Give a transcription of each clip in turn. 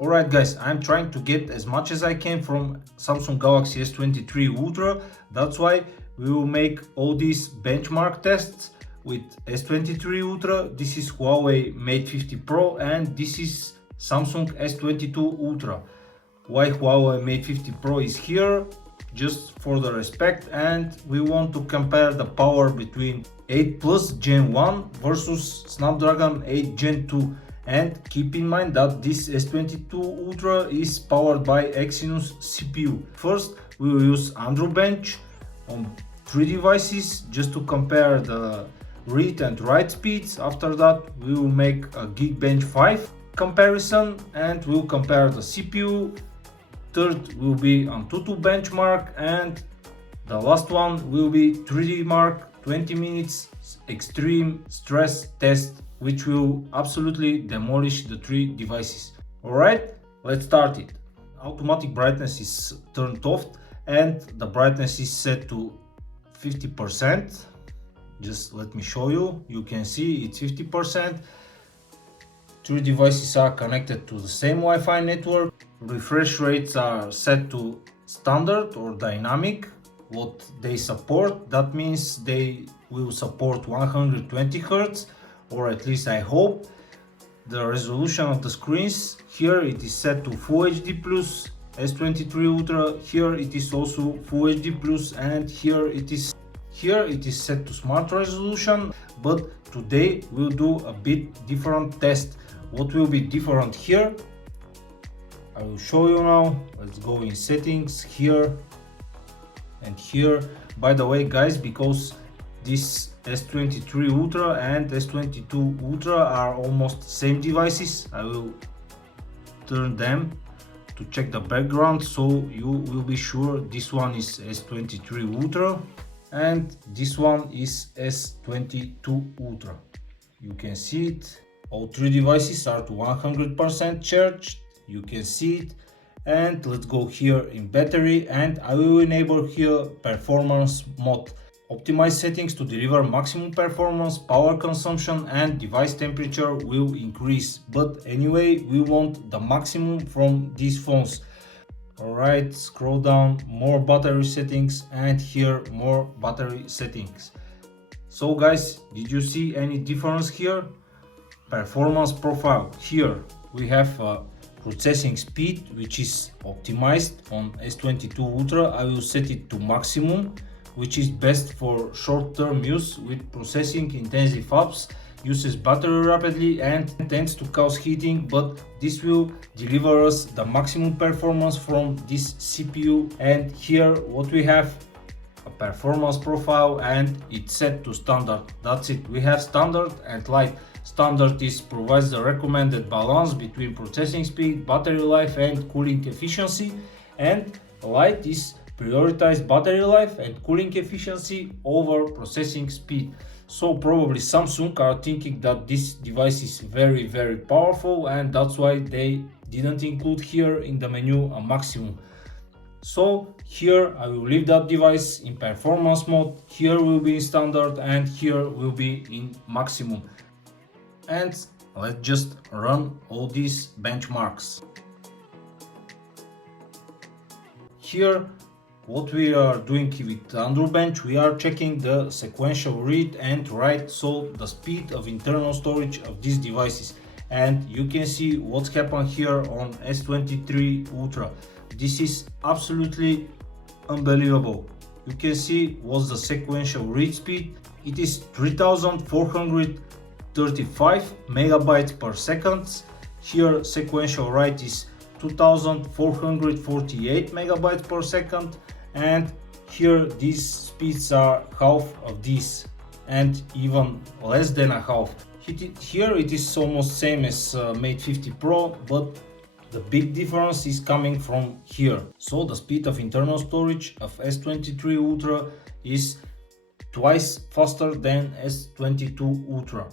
Alright guys, I'm trying to get as much as I can from Samsung Galaxy S23 Ultra. That's why we will make all these benchmark tests with S23 Ultra. This is Huawei Mate 50 Pro and this is Samsung S22 Ultra. Why Huawei Mate 50 Pro is here? Just for the respect, and we want to compare the power between 8+Gen1 versus Snapdragon 8+Gen2. And keep in mind that this S22 Ultra is powered by Exynos CPU. First, we will use Androbench on 3 devices just to compare the read and write speeds. After that, we will make a Geekbench 5 comparison and we'll compare the CPU. Third will be Antutu benchmark, and the last one will be 3D Mark 20 minutes extreme stress test, which will absolutely demolish the 3 devices. Alright, let's start it. Automatic brightness is turned off and the brightness is set to 50%. Just let me show you. You can see it's 50%. 3 devices are connected to the same Wi-Fi network. Refresh rates are set to standard or dynamic, what they support. That means they will support 120 Hz, or at least I hope. The resolution of the screens, here it is set to Full HD+, S23 Ultra, here it is also Full HD+, and here it is set to Smart Resolution. But today we'll do a bit different test. What will be different here? I will show you now. Let's go in settings, here and here. By the way guys, because this S23 Ultra and S22 Ultra are almost same devices, I will turn them to check the background so you will be sure this one is S23 Ultra and this one is S22 Ultra. You can see it. All 3 devices are to 100% charged. You can see it. And let's go here in battery, and I will enable here performance mode. Optimize settings to deliver maximum performance, power consumption and device temperature will increase. But anyway, we want the maximum from these phones. Alright, scroll down, more battery settings, and here more battery settings. So guys, did you see any difference here? Performance profile, here we have processing speed, which is optimized on S22 Ultra. I will set it to maximum, which is best for short-term use with processing intensive apps, uses battery rapidly and tends to cause heating, but this will deliver us the maximum performance from this CPU. And here what we have, a performance profile, and it's set to standard. That's it. We have standard and light. Standard provides the recommended balance between processing speed, battery life and cooling efficiency, and light is prioritized battery life and cooling efficiency over processing speed. So probably Samsung are thinking that this device is very powerful, and that's why they didn't include here in the menu a maximum. So here I will leave that device in performance mode, here will be in standard and here will be in maximum. And let's just run all these benchmarks. Here what we are doing with Androbench, we are checking the sequential read and write, so the speed of internal storage of these devices. And you can see what's happened here on S23 Ultra. This is absolutely unbelievable. You can see what's the sequential read speed. It is 3435 megabytes per second. Here sequential write is 2448 megabytes per second, and here these speeds are half of this and even less than a half. Here it is almost same as Mate 50 Pro, but the big difference is coming from here. So the speed of internal storage of S23 Ultra is twice faster than S22 Ultra.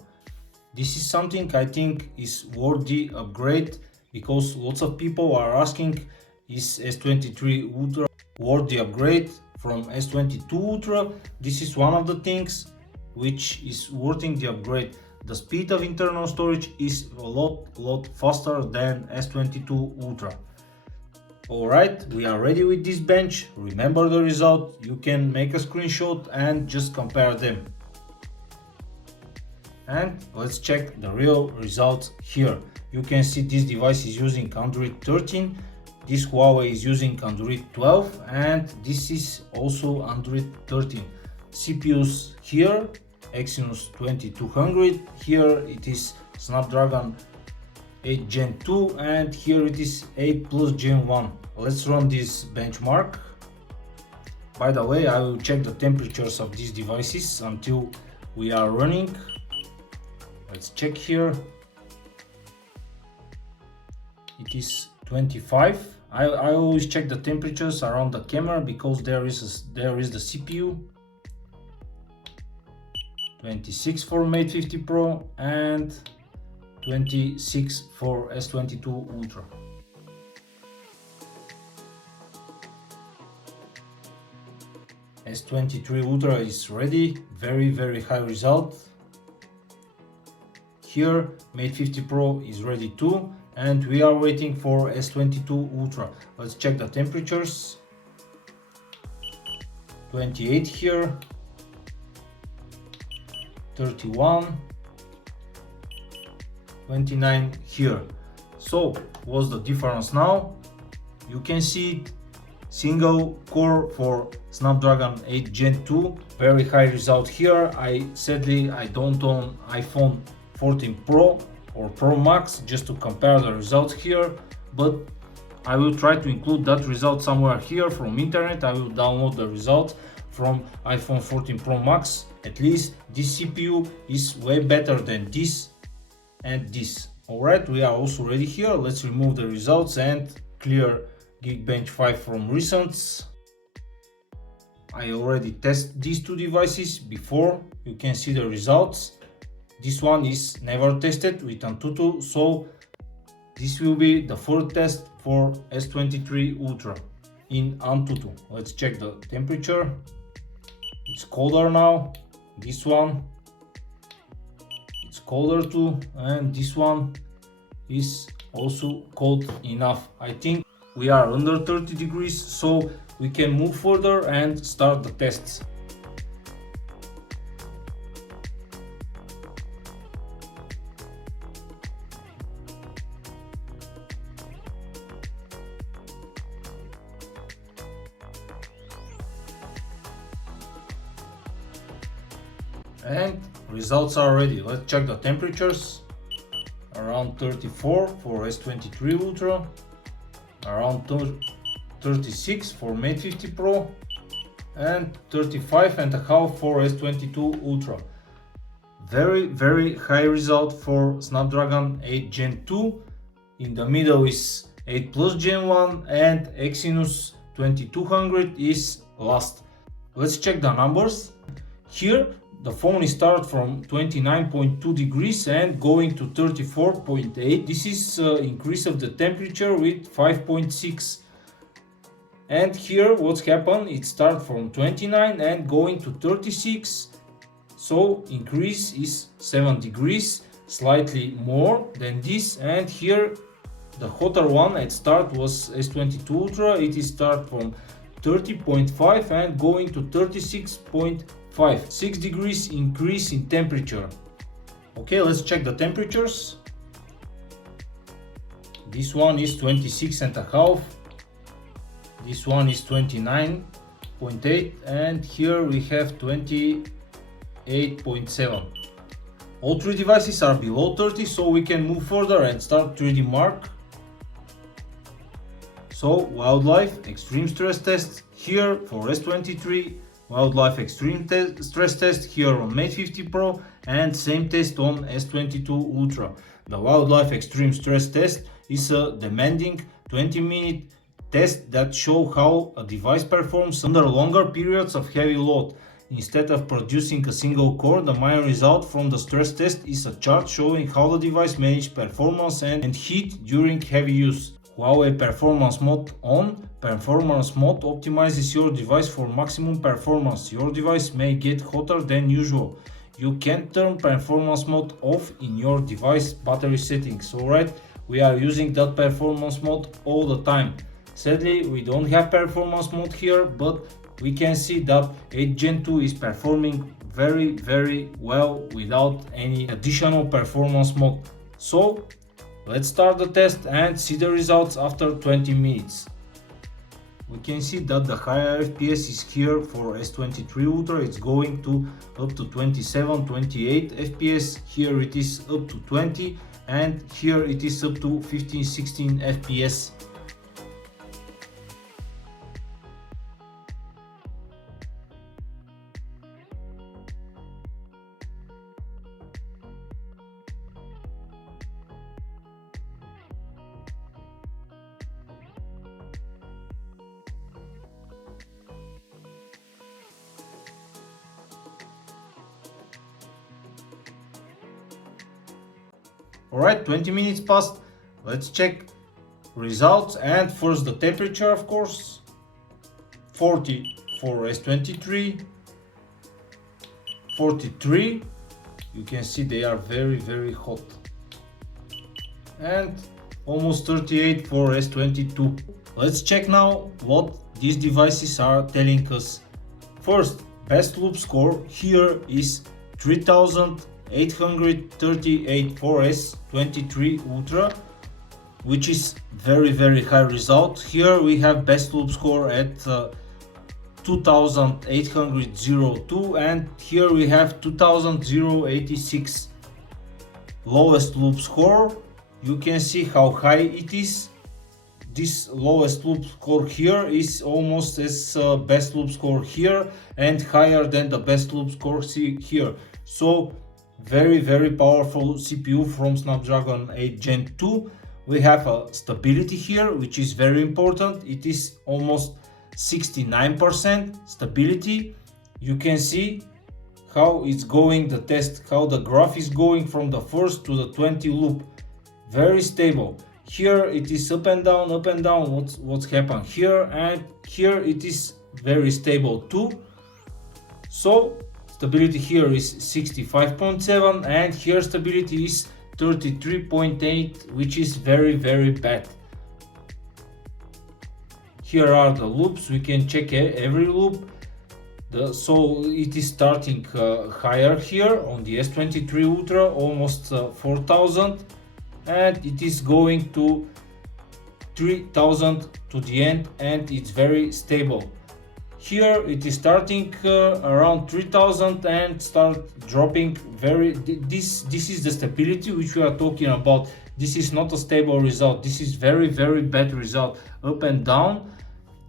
This is something I think is worthy upgrade, because lots of people are asking, is S23 Ultra worthy upgrade from S22 Ultra? This is one of the things which is worth the upgrade. the speed of internal storage is a lot faster than S22 Ultra. Alright, we are ready with this bench. Remember the result, you can make a screenshot and just compare them. And let's check the real results here. You can see this device is using Android 13, this Huawei is using Android 12, and this is also Android 13. CPUs here, Exynos 2200, here it is Snapdragon 8+Gen1, and here it is 8+Gen1. Let's run this benchmark. By the way, I will check the temperatures of these devices until we are running. Let's check here. It is 25. I always check the temperatures around the camera because there is the CPU. 26 for Mate 50 Pro and 26 for S22 Ultra. S23 Ultra is ready, very high result. Here Mate 50 Pro is ready too, and we are waiting for S22 Ultra. Let's check the temperatures. 28 here, 31, 29 here. So what's the difference now? You can see it, single core for Snapdragon 8+Gen1, very high result here. Sadly I don't own iPhone 14 Pro or Pro Max just to compare the results here, but I will try to include that result somewhere here from internet. I will download the results from iPhone 14 Pro Max. At least this CPU is way better than this and this. Alright, we are also ready here. Let's remove the results and clear Geekbench 5 from recents. I already tested these two devices before. You can see the results. This one is never tested with Antutu, so this will be the fourth test for S23 Ultra in Antutu. Let's check the temperature. It's colder now. This one, it's colder too, and this one is also cold enough. I think we are under 30 degrees, so we can move further and start the tests. And results are ready. Let's check the temperatures. Around 34 for S23 Ultra, around 36 for Mate 50 Pro, and 35.5 for S22 Ultra. Very high result for Snapdragon 8+Gen1. In the middle is 8+Gen1, and Exynos 2200 is last. Let's check the numbers. Here the phone is start from 29.2 degrees and going to 34.8. This is increase of the temperature with 5.6. And here what's happened, it start from 29 and going to 36. So increase is 7 degrees, slightly more than this. And here the hotter one at start was S22 Ultra. It is start from 30.5 and going to 36.5. 6 degrees increase in temperature. Okay, let's check the temperatures. This one is 26.5. This one is 29.8, and here we have 28.7. All three devices are below 30, so we can move further and start 3D mark. So wildlife extreme stress test here for S23, wildlife extreme stress test here on Mate 50 Pro, and same test on S22 Ultra. The wildlife extreme stress test is a demanding 20-minute test that shows how a device performs under longer periods of heavy load. Instead of producing a single core, the main result from the stress test is a chart showing how the device manages performance and heat during heavy use. Huawei Performance Mode on. Performance mode optimizes your device for maximum performance. Your device may get hotter than usual. you can turn performance mode off in your device battery settings. Alright, we are using that performance mode all the time. Sadly, we don't have performance mode here, but we can see that 8+Gen1 is performing very well without any additional performance mode. So let's start the test and see the results after 20 minutes. We can see that the higher FPS is here for S23 Ultra. It's going to up to 27-28 FPS. Here it is up to 20, and here it is up to 15-16 FPS. Alright, 20 minutes passed. Let's check results, and first the temperature, of course. 40 for S23, 43. You can see they are very hot. And almost 38 for S22. Let's check now what these devices are telling us. First, best loop score here is 3838 for S23 Ultra, which is very high result. Here we have best loop score at 2802, and here we have 2086 lowest loop score. You can see how high it is. This lowest loop score here is almost as best loop score here, and higher than the best loop score here. So very powerful CPU from Snapdragon 8+Gen1. We have a stability here, which is very important. It is almost 69% stability. You can see how it's going, the test, how the graph is going from the first to the 20 loop. Very stable. Here it is up and down. What's happened here, and here it is very stable too. So stability here is 65.7, and here stability is 33.8, which is very bad. Here are the loops. We can check every loop. So it is starting higher here on the S23 Ultra, almost 4000, and it is going to 3000 to the end, and it's very stable. Here it is starting around 3000 and start dropping this is the stability which we are talking about. This is not a stable result. This is very bad result, up and down.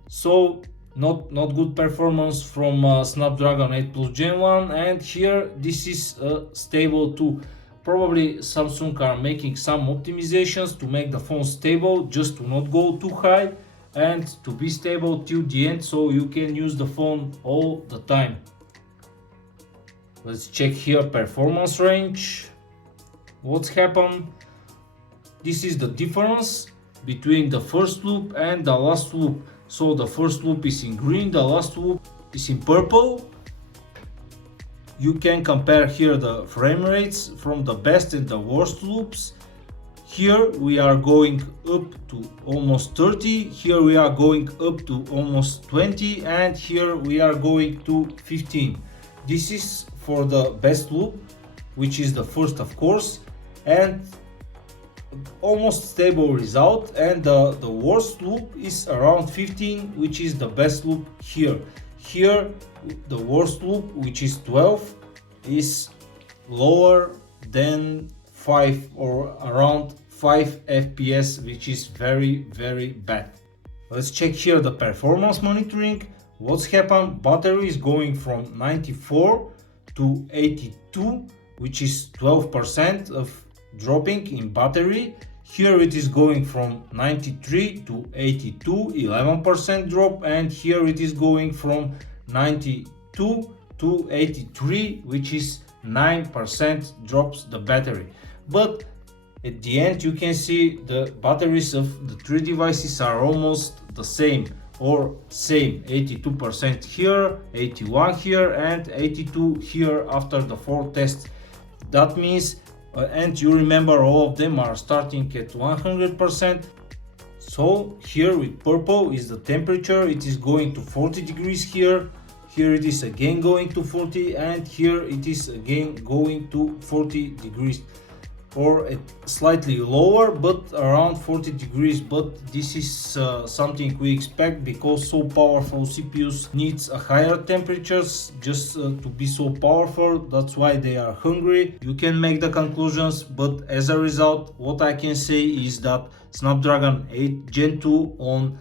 So not good performance from Snapdragon 8+Gen1, and here this is stable too. Probably Samsung are making some optimizations to make the phone stable, just to not go too high and to be stable till the end, so you can use the phone all the time. Let's check here performance range. What's happened? This is the difference between the first loop and the last loop. So the first loop is in green, the last loop is in purple. You can compare here the frame rates from the best and the worst loops. Here we are going up to almost 30, here we are going up to almost 20, and here we are going to 15. This is for the best loop, which is the first, of course, and almost stable result. And the worst loop is around 15, which is the best loop here. Here the worst loop, which is 12, is lower than 5 or around 5 FPS, which is very bad. Let's check here the performance monitoring. What's happened? Battery is going from 94 to 82, which is 12% of dropping in battery. Here it is going from 93 to 82, 11% drop, and here it is going from 92 to 83, which is 9% drops the battery. But at the end you can see the batteries of the three devices are almost the same. or same 82% here, 81 here, and 82 here after the 4 tests. That means, and you remember all of them are starting at 100%. So here with purple is the temperature, it is going to 40 degrees here. Here it is again going to 40, and here it is again going to 40 degrees, or slightly lower but around 40 degrees. But this is something we expect, because so powerful CPUs needs a higher temperatures just to be so powerful. That's why they are hungry. You can make the conclusions, but as a result, what I can say is that Snapdragon 8 Gen 2 on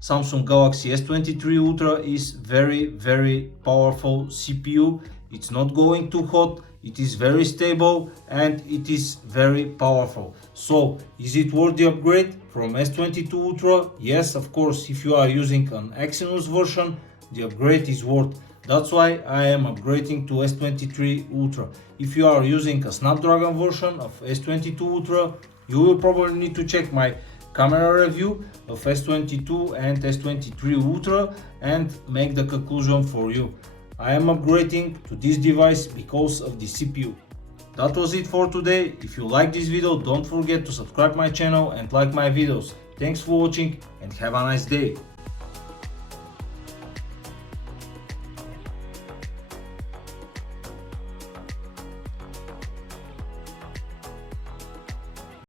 Samsung Galaxy S23 Ultra is very powerful CPU. It's not going too hot, it is very stable, and it is very powerful. So is it worth the upgrade from S22 Ultra? Yes, of course. If you are using an Exynos version, the upgrade is worth. That's why I am upgrading to S23 Ultra. If you are using a Snapdragon version of S22 Ultra, you will probably need to check my camera review of S22 and S23 Ultra and make the conclusion for you. I am upgrading to this device because of the CPU. That was it for today. If you like this video, don't forget to subscribe my channel and like my videos. Thanks for watching and have a nice day.